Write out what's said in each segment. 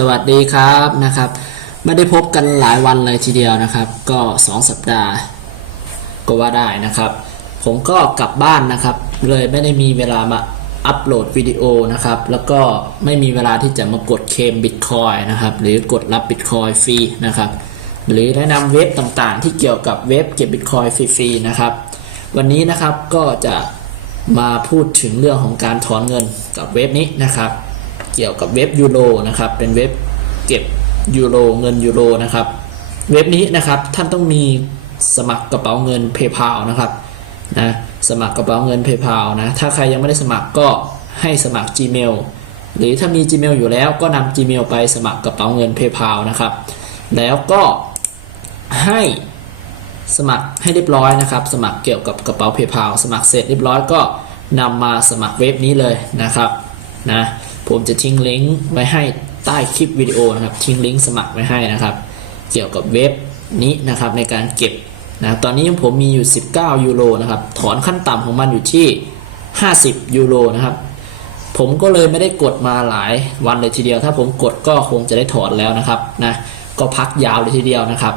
สวัสดีครับนะครับ ไม่ได้พบกันหลายวันเลยทีเดียวนะครับ ก็ 2 สัปดาห์ ก็ว่าได้นะครับ ผมก็กลับบ้านนะครับ เลยไม่ได้มีเวลามาอัปโหลดวิดีโอนะครับ แล้วก็ไม่มีเวลาที่จะมากดเคมบิตคอยนะครับ หรือกดรับบิตคอยฟรีนะครับ หรือแนะนำเว็บต่างๆ ที่เกี่ยวกับเว็บเก็บบิตคอยฟรีๆนะครับ วันนี้นะครับก็จะมาพูดถึงเรื่องของการถอนเงินกับเว็บนี้นะครับ เกี่ยวกับเว็บยูโรนะครับเป็นเว็บเก็บยูโรเงินยูโรนะครับเว็บนี้นะครับท่านต้องมีสมัครกระเป๋าเงิน PayPal นะครับนะสมัครกระเป๋าเงิน PayPal นะถ้าใครยังไม่ได้สมัครก็ให้สมัคร Gmail หรือถ้ามี Gmail อยู่แล้วก็นำ Gmail ไปสมัครกระเป๋าเงิน PayPal นะครับ แล้วก็ให้สมัครให้เรียบร้อยนะครับ สมัครเกี่ยวกับกระเป๋า PayPal สมัครเสร็จเรียบร้อยก็นำมาสมัครเว็บนี้เลยนะครับนะ ผมจะทิ้งลิงก์ไว้ให้ใต้คลิปวิดีโอนะครับ ทิ้งลิงก์สมัครไว้ให้นะครับ เกี่ยวกับเว็บนี้นะครับในการเก็บนะตอนนี้ผมมีอยู่ 19 ยูโรนะครับ ถอนขั้นต่ำของมันอยู่ที่ 50 ยูโรนะครับ ผมก็เลยไม่ได้กดมาหลายวันเลยทีเดียว ถ้าผมกดก็คงจะได้ถอนแล้วนะครับนะก็พักยาวเลยทีเดียวนะครับ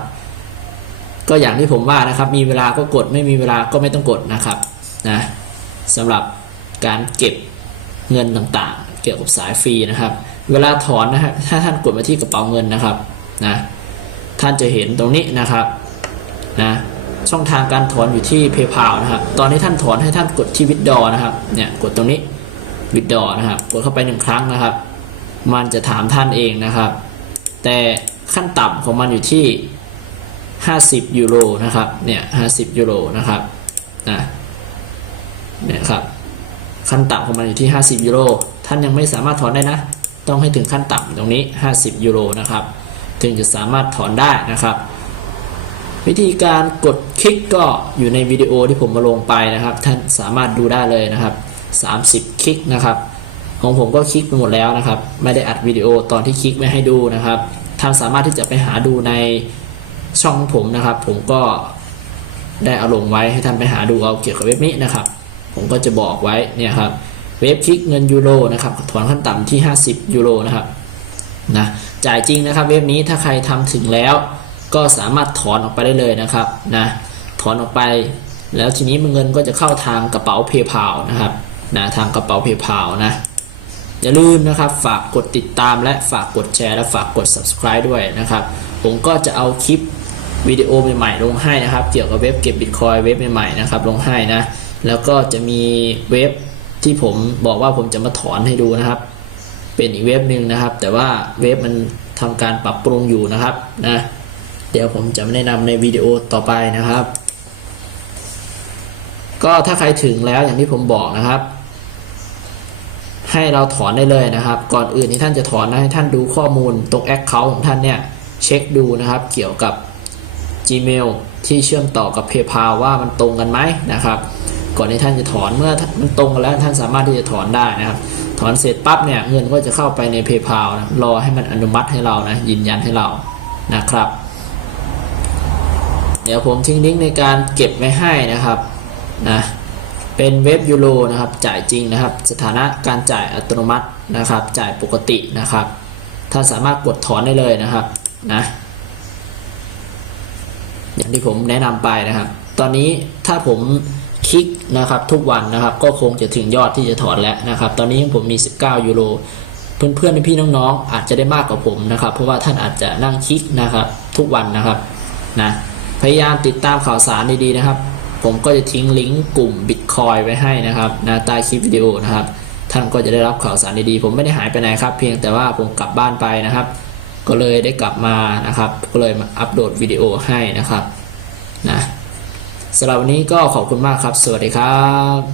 ก็อย่างที่ผมว่านะครับ มีเวลาก็กดไม่มีเวลาก็ไม่ต้องกดนะครับนะสำหรับการเก็บเงินต่างๆ เกี่ยวกับสายฟรีนะครับ เวลาถอนนะฮะถ้าท่านกดมาที่กระเป๋าเงินนะครับนะท่านจะเห็นตรงนี้นะครับนะช่องทางการถอนอยู่ที่ PayPal นะครับตอนนี้ท่านถอนให้ท่านกดที่ Withdraw นะครับเนี่ยกดตรงนี้ Withdraw นะครับกดเข้าไปหนึ่งครั้งนะครับ มันจะถามท่านเองนะครับ แต่ขั้นต่ำของมันอยู่ที่ 50 ยูโรนะครับเนี่ย50 ยูโรนะครับนะเนี่ยครับ ขั้นต่ำของมันอยู่ที่ 50 ยูโร ท่านยังไม่สามารถถอนได้นะ ต้องให้ถึงขั้นต่ำตรงนี้ 50 ยูโรนะครับ ถึงจะสามารถถอนได้นะครับ วิธีการกดคลิกก็อยู่ในวิดีโอที่ผมมาลงไปนะครับ ท่านสามารถดูได้เลยนะครับ 30 คลิกนะครับ ของผมก็คลิกไปหมดแล้วนะครับ ไม่ได้อัดวิดีโอตอนที่คลิกไม่ให้ดูนะครับ ท่านสามารถที่จะไปหาดูในช่องผมนะครับ ผมก็ได้เอาลงไว้ให้ท่านไปหาดูเอาเกี่ยวกับเว็บนี้นะครับ ผมก็จะบอกไว้เนี่ยครับเว็บคลิกเงินยูโรนะครับถอนขั้นต่ำที่ 50 ยูโรนะครับนะจ่ายจริงนะครับเว็บนี้ถ้าใครทำถึงแล้ว ก็สามารถถอนออกไปได้เลยนะครับนะถอนออกไป แล้วทีนี้เงินก็จะเข้าทางกระเป๋า PayPal นะครับนะทางกระเป๋า PayPal นะอย่าลืมนะครับฝากกดติดตามและฝากกดแชร์และฝากกด subscribe ด้วยนะครับ ผมก็จะเอาคลิปวิดีโอใหม่ๆลงให้นะครับ เกี่ยวกับเว็บเก็บบิตคอยเว็บใหม่ๆนะครับลงให้นะ แล้วก็จะมีเว็บที่ผมบอกว่าผมจะมาถอนให้ดูนะครับ เป็นอีกเว็บหนึ่งนะครับ แต่ว่าเว็บมันทำการปรับปรุงอยู่นะครับนะเดี๋ยวผมจะแนะนำในวิดีโอต่อไปนะครับ ก็ถ้าใครถึงแล้วอย่างที่ผมบอกนะครับ ให้เราถอนได้เลยนะครับ ก่อนอื่นที่ท่านจะถอนนะให้ท่านดูข้อมูลตรง Account ของท่านเนี่ยเช็คดูนะครับเกี่ยวกับ Gmail ที่เชื่อมต่อกับ PayPal ว่ามันตรงกันไหมนะครับ ก่อนที่ท่านจะถอนเมื่อมันตรงกันแล้วท่านสามารถที่จะถอนได้นะครับ ถอนเสร็จปั๊บเนี่ยเงินก็จะเข้าไปใน PayPal นะรอให้มันอนุมัติให้เรานะยืนยันให้เรานะครับ เดี๋ยวผมทิ้งลิงก์ในการเก็บไว้ให้นะครับนะเป็นเว็บยูโรนะครับจ่ายจริงนะครับ สถานะการจ่ายอัตโนมัตินะครับ จ่ายปกตินะครับท่านสามารถกดถอนได้เลยนะครับนะอย่างที่ผมแนะนำไปนะครับ ตอนนี้ถ้าผม คลิกนะครับทุกวันนะครับ ก็คงจะถึงยอดที่จะถอนแล้วนะครับ ตอนนี้ผมมี 19 ยูโรเพื่อนๆพี่น้องๆอาจจะได้มากกว่าผมนะครับ เพราะว่าท่านอาจจะนั่งคลิกนะครับ ทุกวันนะครับนะพยายามติดตามข่าวสารดีๆนะครับ ผมก็จะทิ้งลิงก์กลุ่ม Bitcoin ไว้ให้นะครับนะใต้คลิปวิดีโอนะครับ ท่านก็จะได้รับข่าวสารดีๆผมไม่ได้หายไปไหนครับ เพียงแต่ว่าผมกลับบ้านไปนะครับ ก็เลยได้กลับมานะครับ ก็เลยมาอัปโหลดวิดีโอให้นะครับนะ สำหรับวันนี้ก็ขอบคุณมากครับ สวัสดีครับ